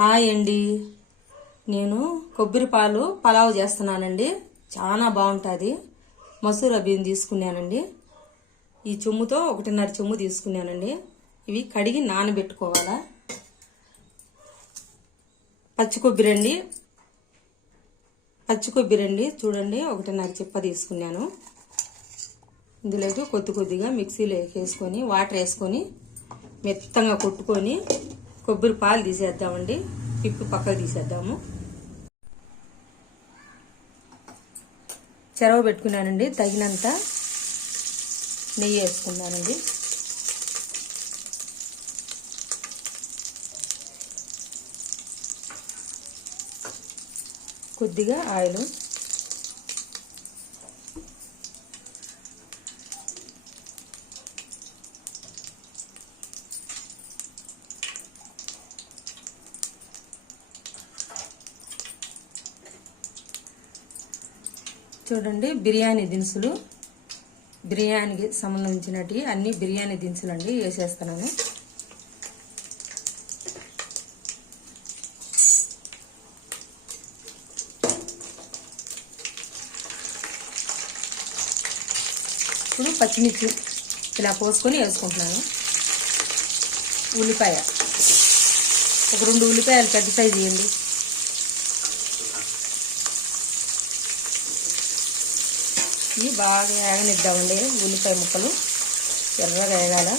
Hi అండి. నేను కొబ్బరి పాలు పలావ్ చేస్తున్నానండి. చాలా బాగుంటుంది. మసూర బియ్యం తీసుకున్నానండి. ఈ చెమ్ముతో ఒకటిన్నర చెమ్ము తీసుకున్నానండి. ఇవి కడిగి నానబెట్టుకోవాలా. పచ్చి కొబ్బరి అండి. పచ్చి కొబ్బరి అండి. చూడండి ఒకటిన్నర చిప్ప తీసుకున్నాను. ఇందులోకి కొద్ది కొద్దిగా మిక్సీలో వేసుకొని వాటర్ వేసుకొని మెత్తంగా కొట్టుకొని కొబ్బరి పాలు తీసేద్దామండి. పిప్పు పక్కకు తీసేద్దాము. చెరవ పెట్టుకున్నానండి. తగినంత నెయ్యి వేసుకున్నానండి. కొద్దిగా ఆయిల్. చూడండి బిర్యానీ దినుసులు. బిర్యానీకి సంబంధించినవి అన్ని బిర్యానీ దినుసులు అండి వేసేస్తున్నాను. ఇప్పుడు పచ్చిమిర్చి ఇలా పోసుకొని వేసుకుంటున్నాను. ఉల్లిపాయ. ఒక రెండు ఉల్లిపాయలు పెద్ద సైజు ఇవ్వండి. ఇవి బాగా వేగనిద్దామండి ఉల్లిపాయ ముక్కలు ఎర్రగా వేగాల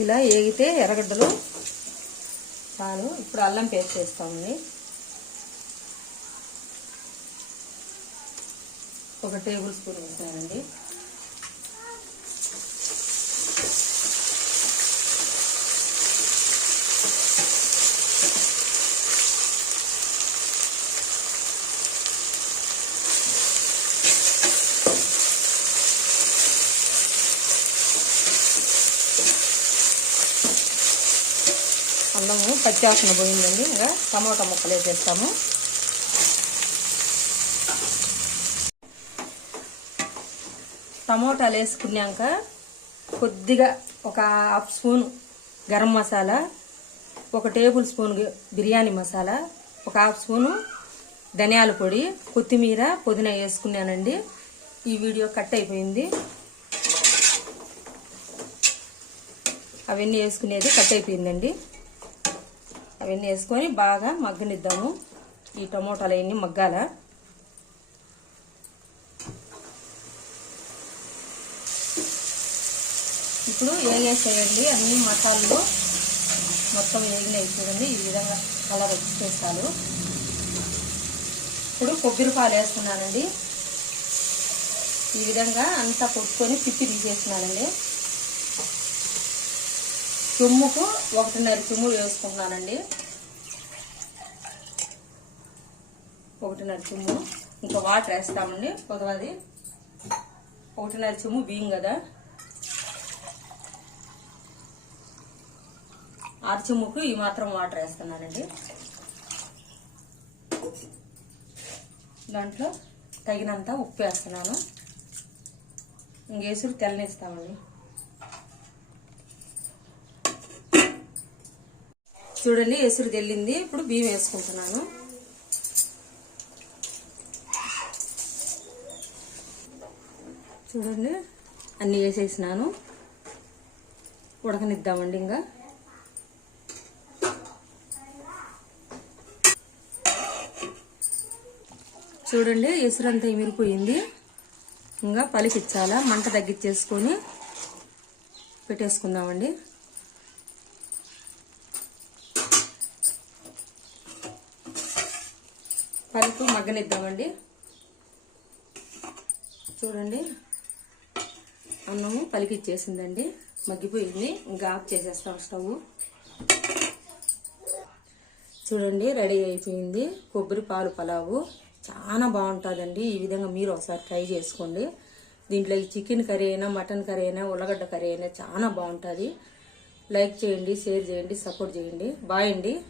ఇలా ఏగితే ఎర్రగడ్డలు చాలు ఇప్పుడు అల్లం పేస్ట్ చేస్తామండి. ఒక టేబుల్ స్పూన్ వేసానండి. అల్లము పచ్చాసన పోయిందండి. ఇంకా టమాటా ముక్కలు వేసేస్తాము టమోటాలు వేసుకున్నాక కొద్దిగా ఒక హాఫ్ స్పూన్ గరం మసాలా ఒక టేబుల్ స్పూన్ బిర్యానీ మసాలా ఒక హాఫ్ స్పూను ధనియాల పొడి కొత్తిమీర పుదీనా వేసుకున్నానండి. ఈ వీడియో కట్ అయిపోయింది. అవన్నీ వేసుకునేది కట్ అయిపోయిందండి. అవన్నీ వేసుకొని బాగా మగ్గనిద్దాము. ఈ టమోటాలు అవన్నీ మగ్గాల. ఇప్పుడు వేగేసేయండి అన్ని మసాలాలు మొత్తం వేగినాయి చూడండి. ఈ విధంగా కలర్ వచ్చేసాలు. ఇప్పుడు కొబ్బరి పాలు వేసుకున్నానండి ఈ విధంగా అంతా కొట్టుకొని పిప్పి తీసేస్తున్నానండి. తుమ్ముకు ఒకటిన్నర తుమ్ము వేసుకుంటున్నానండి. ఒకటిన్నర తుమ్ము ఇంకా వాటర్ వేస్తామండి. పొదవది ఒకటిన్నర తుమ్ము బియ్యం కదా. ఆరు చెమ్ముకు ఈ మాత్రం వాటర్ వేస్తున్నానండి. దాంట్లో తగినంత ఉప్పు వేస్తున్నాను. ఇంకేసుడు తెల్లనిస్తామండి చూడండి ఎసురు తెల్లింది ఇప్పుడు బియ్యం వేసుకుంటున్నాను. చూడండి అన్నీ వేసేసినాను. ఉడకనిద్దామండి ఇంకా. చూడండి ఎసురంతా ఇమిరిపోయింది. ఇంకా పలికిచ్చాలా మంట తగ్గించేసుకొని పెట్టేసుకుందామండి. పలుపు మగ్గనిద్దామండి. చూడండి. అన్నము పలికిచ్చేసిందండి. మగ్గిపోయింది. ఇంకా ఆఫ్ చేసేస్తాం స్టవ్. చూడండి రెడీ అయిపోయింది. కొబ్బరి పాలు పలావు. చాలా బాగుంటుందండి. ఈ విధంగా మీరు ఒకసారి ట్రై చేసుకోండి. దీంట్లో ఈ చికెన్ కర్రీ అయినా మటన్ కర్రీ అయినా ఉల్లగడ్డ కర్రీ అయినా చాలా బాగుంటుంది. లైక్ చేయండి షేర్ చేయండి సపోర్ట్ చేయండి. బాయ్ అండి.